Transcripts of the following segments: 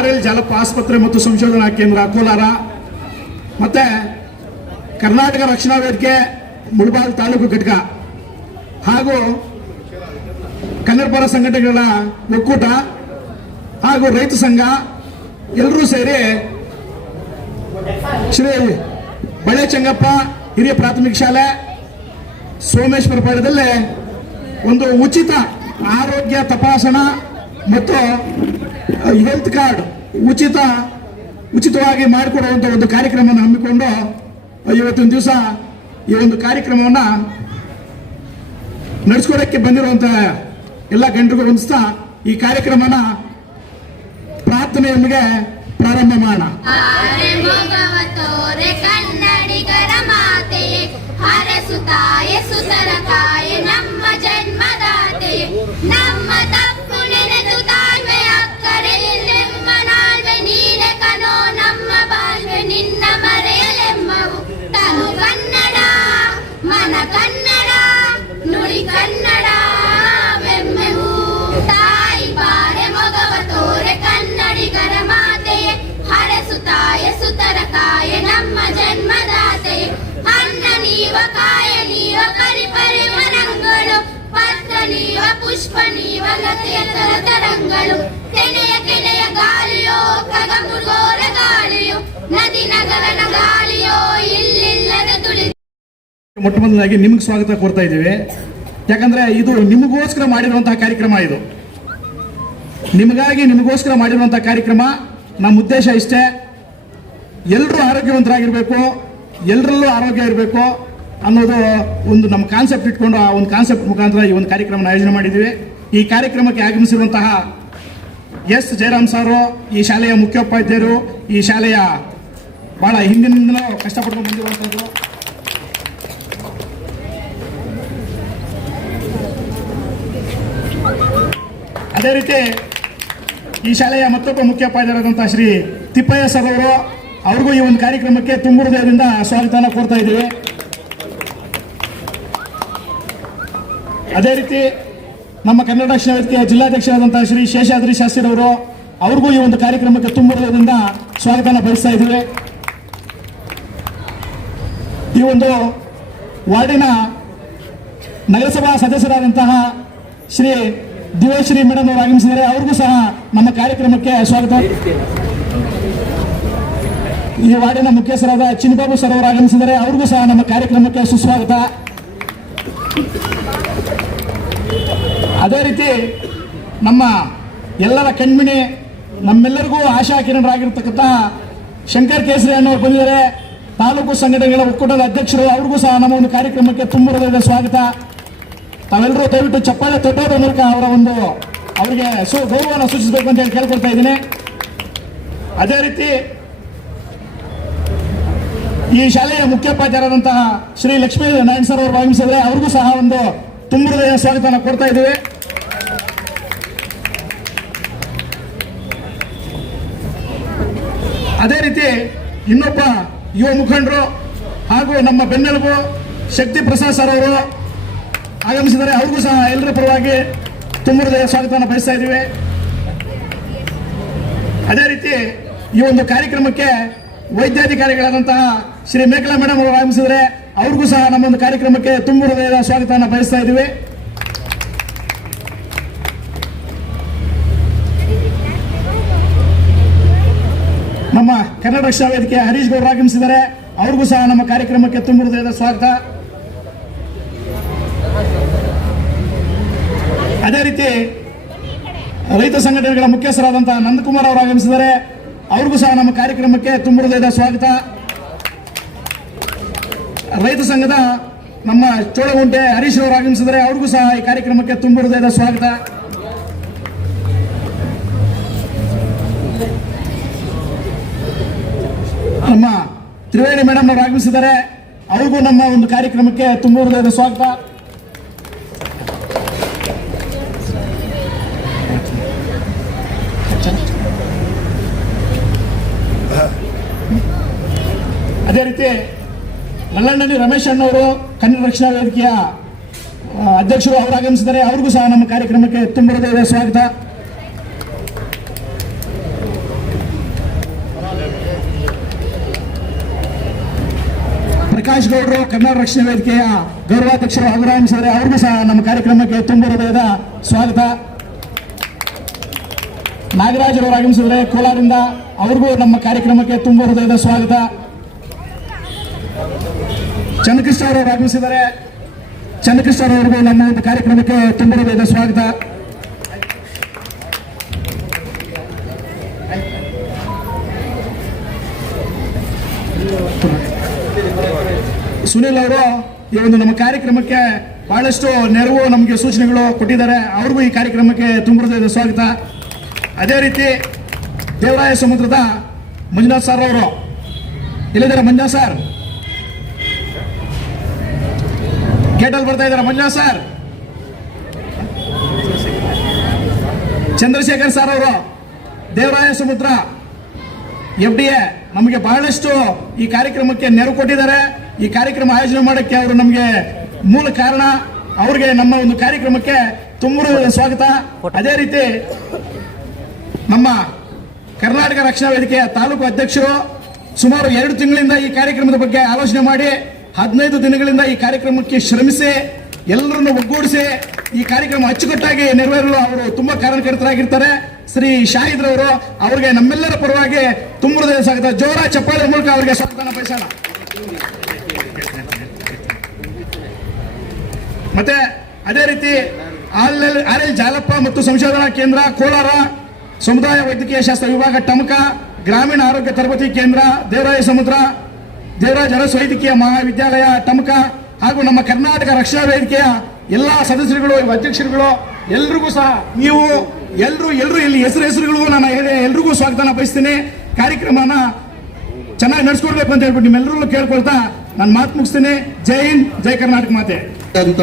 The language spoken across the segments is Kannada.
ಆರ್ ಜಾಲಪ್ಪ ಆಸ್ಪತ್ರೆ ಮತ್ತು ಸಂಶೋಧನಾ ಕೇಂದ್ರ ಕೋಲಾರ. ಮತ್ತೆ ಕರ್ನಾಟಕ ರಕ್ಷಣಾ ವೇದಿಕೆ ಮುಳಬಾಲ್ ತಾಲೂಕು ಘಟಕ. ಹಾಗೂ ಕನ್ನಡಪರ ಸಂಘಟನೆಗಳ ಒಕ್ಕೂಟ ಹಾಗೂ ರೈತ ಸಂಘ ಎಲ್ಲರೂ ಸೇರಿ ಶ್ರೀ ಬಳೆ ಚಂಗಪ್ಪ ಹಿರಿಯ ಪ್ರಾಥಮಿಕ ಶಾಲೆ ಸೋಮೇಶ್ವರ ಪಾಳ್ಯದಲ್ಲಿ ಒಂದು ಉಚಿತ ಆರೋಗ್ಯ ತಪಾಸಣಾ ಮತ್ತು ಹೆಲ್ತ್ ಕಾರ್ಡ್ ಉಚಿತ, ಉಚಿತವಾಗಿ ಮಾಡಿಕೊಡುವಂಥ ಒಂದು ಕಾರ್ಯಕ್ರಮವನ್ನು ಹಮ್ಮಿಕೊಂಡು ಇವತ್ತಿನ ದಿವಸ ಈ ಒಂದು ಕಾರ್ಯಕ್ರಮವನ್ನು ನಡೆಸ್ಕೊಡೋಕ್ಕೆ ಬಂದಿರುವಂಥ ಎಲ್ಲ ಗಂಡರಿಗೂ ಹೊಂದಿಸ್ತಾ ಈ ಕಾರ್ಯಕ್ರಮನ ಪ್ರಾರ್ಥನೆಯೊಂದಿಗೆ ಪ್ರಾರಂಭ ಮಾಡೋಣ. ಕನ್ನಡಿಗರ ನಮ್ಮ ನಮ್ಮ ತಪ್ಪು ಪುಷ್ಪ ನೀವಲತೆಯ ತರ ತರಂಗಳು ಗಾಳಿಯೋ ಗಾಳಿಯೋ, ನದಿ ನಗರನ ಗಾಳಿಯೋ, ಇಲ್ಲಿಲ್ಲದ ತುಳಿ ಮೊಟ್ಟ ಮೊದಲಾಗಿ ನಿಮ್ಗೆ ಸ್ವಾಗತ ಕೋರ್ತಾ ಇದ್ದೀವಿ. ಯಾಕಂದ್ರೆ ಇದು ನಿಮಗೋಸ್ಕರ ಮಾಡಿರುವಂತಹ ಕಾರ್ಯಕ್ರಮ ಇದು. ನಿಮಗಾಗಿ ನಿಮಗೋಸ್ಕರ ಮಾಡಿರುವಂತಹ ಕಾರ್ಯಕ್ರಮ, ನಮ್ಮ ಉದ್ದೇಶ ಇಷ್ಟೇ. ಎಲ್ಲರೂ ಆರೋಗ್ಯವಂತರಾಗಿರ್ಬೇಕು ಎಲ್ಲರಲ್ಲೂ ಆರೋಗ್ಯ ಇರಬೇಕು. ಅನ್ನೋದು ಒಂದು ನಮ್ಮ ಕಾನ್ಸೆಪ್ಟ್ ಇಟ್ಕೊಂಡು ಆ ಒಂದು ಕಾನ್ಸೆಪ್ಟ್ ಮುಖಾಂತರ ಈ ಒಂದು ಕಾರ್ಯಕ್ರಮ ಆಯೋಜನೆ ಮಾಡಿದ್ದೀವಿ. ಈ ಕಾರ್ಯಕ್ರಮಕ್ಕೆ ಆಗಮಿಸಿರುವಂತಹ ಎಸ್ ಜಯರಾಮ್ ಸಾರು, ಈ ಶಾಲೆಯ ಮುಖ್ಯೋಪಾಧ್ಯಾಯರು, ಈ ಶಾಲೆಯ ಬಹಳ ಹಿಂದಿನಿಂದಲೂ ಕಷ್ಟಪಟ್ಟು ಬಂದಿರುವಂಥದ್ದು ಅದೇ ರೀತಿ ಈ ಶಾಲೆಯ ಮತ್ತೊಬ್ಬ ಮುಖ್ಯೋಪಾಧ್ಯಾಯರಾದಂತಹ ಶ್ರೀ ತಿಪ್ಪಯ್ಯ ಸರ್ ಅವರು, ಅವ್ರಿಗೂ ಈ ಒಂದು ಕಾರ್ಯಕ್ರಮಕ್ಕೆ ತುಂಬ ಹೃದಯದಿಂದ ಸ್ವಾಗತ ಕೋರ್ತಾ ಇದ್ದೀವಿ. ಅದೇ ರೀತಿ ನಮ್ಮ ಕನ್ನಡ ವೇದಿಕೆಯ ಜಿಲ್ಲಾಧ್ಯಕ್ಷರಾದಂತಹ ಶ್ರೀ ಶೇಷಾದ್ರಿ ಶಾಸ್ತ್ರಿ ಅವರು, ಅವ್ರಿಗೂ ಈ ಒಂದು ಕಾರ್ಯಕ್ರಮಕ್ಕೆ ತುಂಬಿರೋದ್ರಿಂದ ಸ್ವಾಗತನ ಬಯಸ್ತಾ ಇದ್ದೀವಿ ಈ ಒಂದು ವಾರ್ಡಿನ ನಗರಸಭಾ ಸದಸ್ಯರಾದಂತಹ ಶ್ರೀ ದಿವೇಶ್ರೀ ಮೇಡಮ್ ಅವರು ಆಗಮಿಸಿದರೆ ಅವ್ರಿಗೂ ಸಹ ನಮ್ಮ ಕಾರ್ಯಕ್ರಮಕ್ಕೆ ಸ್ವಾಗತ. ಈ ವಾರ್ಡಿನ ಮುಖ್ಯಸ್ಥರಾದ ಚಿನ್ನಬಾಬು ಸರ್ ಅವರು ಆಗಮಿಸಿದರೆ ಅವ್ರಿಗೂ ಸಹ ನಮ್ಮ ಕಾರ್ಯಕ್ರಮಕ್ಕೆ ಸುಸ್ವಾಗತ. ಅದೇ ರೀತಿ ನಮ್ಮ ಎಲ್ಲರ ಕಣ್ಮಿಣಿ, ನಮ್ಮೆಲ್ಲರಿಗೂ ಆಶಾ ಕಿರಣರಾಗಿರ್ತಕ್ಕಂತಹ ಶಂಕರ್ ಕೇಸರಿ ಅನ್ನೋರು ಬಂದಿದ್ದಾರೆ. ತಾಲೂಕು ಸಂಘಟನೆಗಳ ಒಕ್ಕೂಟದ ಅಧ್ಯಕ್ಷರು, ಅವ್ರಿಗೂ ಸಹ ನಮ್ಮ ಒಂದು ಕಾರ್ಯಕ್ರಮಕ್ಕೆ ತುಂಬ ಸ್ವಾಗತ. ತಾವೆಲ್ಲರೂ ದಯವಿಟ್ಟು ಚಪ್ಪಾಳೆ ತೊಟ್ಟೋದ ಮೂಲಕ ಅವರ ಒಂದು ಅವರಿಗೆ ಸು ಗೌರವನ ಸೂಚಿಸಬೇಕು ಅಂತ ಹೇಳಿ ಕೇಳ್ಕೊಳ್ತಾ ಇದ್ದೀನಿ. ಅದೇ ರೀತಿ ಈ ಶಾಲೆಯ ಮುಖ್ಯೋಪಾಧ್ಯಾಯರಾದಂತಹ ಶ್ರೀ ಲಕ್ಷ್ಮೀ ನಾರಾಯಣ ಸರ್ ಅವರು ಭಾವಿಸಿದ್ರೆ ಅವ್ರಿಗೂ ಸಹ ಒಂದು ತುಂಬ ಸ್ವಾಗತನ ಕೊಡ್ತಾ ಇದ್ದೀವಿ. ಅದೇ ರೀತಿ ಇನ್ನೊಬ್ಬ ಯುವ ಮುಖಂಡರು ಹಾಗೂ ನಮ್ಮ ಬೆನ್ನೆಲುಬು ಶಕ್ತಿ ಪ್ರಸಾದ್ ಸರ್ ಅವರು ಆಗಮಿಸಿದರೆ ಅವ್ರಿಗೂ ಸಹ ಎಲ್ಲರ ಪರವಾಗಿ ತುಂಬಿದ ಸ್ವಾಗತವನ್ನು ಬಯಸ್ತಾ ಇದ್ದೀವಿ. ಅದೇ ರೀತಿ ಈ ಒಂದು ಕಾರ್ಯಕ್ರಮಕ್ಕೆ ವೈದ್ಯಾಧಿಕಾರಿಗಳಾದಂತಹ ಶ್ರೀ ಮೇಕಲಾ ಮೇಡಮ್ ಅವರು ಆಗಮಿಸಿದರೆ, ಅವ್ರಿಗೂ ಸಹ ನಮ್ಮ ಒಂದು ಕಾರ್ಯಕ್ರಮಕ್ಕೆ ತುಂಬ ಹೃದಯದ ಸ್ವಾಗತವನ್ನು ಬಯಸ್ತಾ ಇದ್ದೀವಿ. ನಮ್ಮ ಕನ್ನಡ ರಕ್ಷಣಾ ವೇದಿಕೆ ಹರೀಶ್ ಗೌಡ್ರು ಆಗಮಿಸಿದ್ದಾರೆ. ಅವ್ರಿಗೂ ಸಹ ನಮ್ಮ ಕಾರ್ಯಕ್ರಮಕ್ಕೆ ತುಂಬ ಹೃದಯದ ಸ್ವಾಗತ. ಅದೇ ರೀತಿ ರೈತ ಸಂಘಟನೆಗಳ ಮುಖ್ಯಸ್ಥರಾದಂತಹ ನಂದಕುಮಾರ್ ಅವರು ಆಗಮಿಸಿದ್ದಾರೆ. ಅವ್ರಿಗೂ ಸಹ ನಮ್ಮ ಕಾರ್ಯಕ್ರಮಕ್ಕೆ ತುಂಬ ಹೃದಯದ ಸ್ವಾಗತ. ರೈತ ಸಂಘದ ನಮ್ಮ ಚೋಳಗುಂಟೆ ಹರೀಶ್ ಅವರು ಆಗಮಿಸಿದರೆ ಅವ್ರಿಗೂ ಸಹ ಈ ಕಾರ್ಯಕ್ರಮಕ್ಕೆ ತುಂಬ ಹೃದಯದ ಸ್ವಾಗತ. ತ್ರಿವೇಣಿ ಮೇಡಮ್ ಅವರು ಆಗಮಿಸಿದ್ದಾರೆ ಅವ್ರಿಗೂ ನಮ್ಮ ಒಂದು ಕಾರ್ಯಕ್ರಮಕ್ಕೆ ತುಂಬ ಹೃದಯದ ಸ್ವಾಗತ. ಅದೇ ರೀತಿ ಮಲ್ಲಣ್ಣನಿ ರಮೇಶ್ ಅಣ್ಣವರು ಕನ್ನಡ ರಕ್ಷಣಾ ವೇದಿಕೆಯ ಅಧ್ಯಕ್ಷರು ಅವರು ಆಗಮಿಸಿದ್ದಾರೆ ಅವ್ರಿಗೂ ಸಹ ನಮ್ಮ ಕಾರ್ಯಕ್ರಮಕ್ಕೆ ತುಂಬ ಹೃದಯದ ಸ್ವಾಗತ. ಪ್ರಕಾಶ್ ಗೌಡರು ಕನ್ನಡ ರಕ್ಷಣಾ ವೇದಿಕೆಯ ಗೌರವಾಧ್ಯಕ್ಷರು ಆಗಮಿಸಿದರೆ ಅವ್ರಿಗೂ ಸಹ ನಮ್ಮ ಕಾರ್ಯಕ್ರಮಕ್ಕೆ ತುಂಬ ಹೃದಯದ ಸ್ವಾಗತ. ನಾಗರಾಜ್ ಅವರು ಆಗಮಿಸಿದರೆ ಕೋಲಾರಿಂದ ಅವ್ರಿಗೂ ನಮ್ಮ ಕಾರ್ಯಕ್ರಮಕ್ಕೆ ತುಂಬ ಹೃದಯದ ಸ್ವಾಗತ. ಚನ್ನಕೃಷ್ಣ ಅವರು ಆಗಮಿಸಿದ್ದಾರೆ. ಚನ್ನಕೃಷ್ಣ ಅವರಿಗೂ ನಮ್ಮ ಒಂದು ಕಾರ್ಯಕ್ರಮಕ್ಕೆ ತುಂಬ ಹೃದಯದ ಸ್ವಾಗತ. ಸುನಿಲ್ ಅವರು ಈ ಒಂದು ನಮ್ಮ ಕಾರ್ಯಕ್ರಮಕ್ಕೆ ಬಹಳಷ್ಟು ನೆರವು ನಮಗೆ ಸೂಚನೆಗಳು ಕೊಟ್ಟಿದ್ದಾರೆ. ಅವ್ರಿಗೂ ಈ ಕಾರ್ಯಕ್ರಮಕ್ಕೆ ತುಂಬ ಸ್ವಾಗತ. ಅದೇ ರೀತಿ ದೇವರಾಯ ಸಮುದ್ರದ ಮಂಜುನಾಥ್ ಸರ್ ಅವರು. ಎಲ್ಲಿದ್ದಾರೆ ಮಂಜುನಾಥ್ ಸರ್ ಗೇಟಲ್ಲಿ ಬರ್ತಾ ಇದ್ದಾರೆ ಮಂಜುನಾಥ್ ಸರ್ ಚಂದ್ರಶೇಖರ್ ಸರ್ ಅವರು. ದೇವರಾಯ ಸಮುದ್ರ ಎಫ್ ಡಿ ಎ ನಮಗೆ ಬಹಳಷ್ಟು ಈ ಕಾರ್ಯಕ್ರಮಕ್ಕೆ ನೆರವು ಕೊಟ್ಟಿದ್ದಾರೆ. ಈ ಕಾರ್ಯಕ್ರಮ ಆಯೋಜನೆ ಮಾಡೋಕ್ಕೆ ಅವರು ನಮಗೆ ಮೂಲ ಕಾರಣ ಅವ್ರಿಗೆ ನಮ್ಮ ಒಂದು ಕಾರ್ಯಕ್ರಮಕ್ಕೆ ತುಂಬರು ಸ್ವಾಗತ. ಅದೇ ರೀತಿ ನಮ್ಮ ಕರ್ನಾಟಕ ರಕ್ಷಣಾ ವೇದಿಕೆಯ ತಾಲೂಕು ಅಧ್ಯಕ್ಷರು ಸುಮಾರು ಎರಡು ತಿಂಗಳಿಂದ ಈ ಕಾರ್ಯಕ್ರಮದ ಬಗ್ಗೆ ಆಲೋಚನೆ ಮಾಡಿ ಹದಿನೈದು ದಿನಗಳಿಂದ ಈ ಕಾರ್ಯಕ್ರಮಕ್ಕೆ ಶ್ರಮಿಸಿ ಎಲ್ಲರನ್ನು ಒಗ್ಗೂಡಿಸಿ ಈ ಕಾರ್ಯಕ್ರಮ ಅಚ್ಚುಕಟ್ಟಾಗಿ ನೆರವೇರಲು ಅವರು ತುಂಬಾ ಕಾರಣಕರ್ತರಾಗಿರ್ತಾರೆ. ಶ್ರೀ ಶಾಹಿದ್ರವರು ಅವರಿಗೆ ನಮ್ಮೆಲ್ಲರ ಪರವಾಗಿ ತುಂಬ ಸ್ವಾಗತ. ಜೋರ ಚಪ್ಪಾಳೆ ಮೂಲಕ ಅವರಿಗೆ ಸ್ವಾಗತ. ಬಯಸೋಣ ಮತ್ತೆ ಅದೇ ರೀತಿ R L R L Jalappa ಮತ್ತು ಸಂಶೋಧನಾ ಕೇಂದ್ರ, ಕೋಲಾರ ಸಮುದಾಯ ವೈದ್ಯಕೀಯ ಶಾಸ್ತ್ರ ವಿಭಾಗ, ಟಮಕ, ಗ್ರಾಮೀಣ ಆರೋಗ್ಯ ತರಬೇತಿ ಕೇಂದ್ರ, ದೇವರಾಯ ಸಮುದ್ರ ದೇವರಾಜ ವೈದ್ಯಕೀಯ ಮಹಾವಿದ್ಯಾಲಯ, ಟಮಕ ಹಾಗೂ ನಮ್ಮ ಕರ್ನಾಟಕ ರಕ್ಷಣಾ ವೇದಿಕೆಯ ಎಲ್ಲಾ ಸದಸ್ಯರುಗಳು ಅಧ್ಯಕ್ಷರುಗಳು, ಎಲ್ರಿಗೂ ಸಹ ನೀವು ಎಲ್ಲರೂ ಎಲ್ಲರೂ ಇಲ್ಲಿ ಹೆಸರು ಹೆಸರುಗಳು ನಾನು ಎಲ್ರಿಗೂ ಸ್ವಾಗತನ ಬಯಸ್ತೀನಿ. ಕಾರ್ಯಕ್ರಮನ ಚೆನ್ನಾಗಿ ನಡೆಸ್ಕೊಡ್ಬೇಕು ಅಂತ ಹೇಳ್ಬಿಟ್ಟು ನಿಮ್ಮೆಲ್ಲರೂ ಕೇಳ್ಕೊಳ್ತಾ ನಾನು ಮಾತು ಮುಗಿಸ್ತೀನಿ. ಜೈ ಹಿಂದ್, ಜೈ ಕರ್ನಾಟಕ ಮಾತೆ. ಅಂತ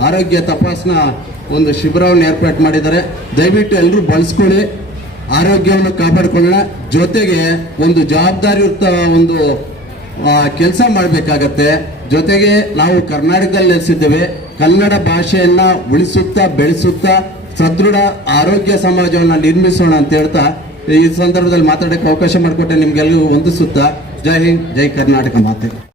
ಆರೋಗ್ಯ ತಪಾಸಣಾ ಒಂದು ಶಿಬಿರವನ್ನು ಏರ್ಪಾಟ್ ಮಾಡಿದ್ದಾರೆ. ದಯವಿಟ್ಟು ಎಲ್ಲರೂ ಬಳಸ್ಕೊಳ್ಳಿ. ಆರೋಗ್ಯವನ್ನು ಕಾಪಾಡಿಕೊಳ್ಳೋಣ. ಜೊತೆಗೆ ಒಂದು ಜವಾಬ್ದಾರಿಯುತ ಒಂದು ಕೆಲಸ ಮಾಡಬೇಕಾಗತ್ತೆ. ಜೊತೆಗೆ ನಾವು ಕರ್ನಾಟಕದಲ್ಲಿ ನೆಲೆಸಿದ್ದೇವೆ. ಕನ್ನಡ ಭಾಷೆಯನ್ನ ಉಳಿಸುತ್ತಾ, ಬೆಳೆಸುತ್ತಾ, ಸದೃಢ ಆರೋಗ್ಯ ಸಮಾಜವನ್ನು ನಿರ್ಮಿಸೋಣ ಅಂತ ಹೇಳ್ತಾ ಈ ಸಂದರ್ಭದಲ್ಲಿ ಮಾತಾಡೋಕ್ಕೆ ಅವಕಾಶ ಮಾಡಿಕೊಟ್ಟೆ ನಿಮಗೆಲ್ಲರಿಗೂ ವಂದಿಸುತ್ತಾ. ಜೈ ಹಿಂದ್, ಜೈ ಕರ್ನಾಟಕ ಮಾತೆ.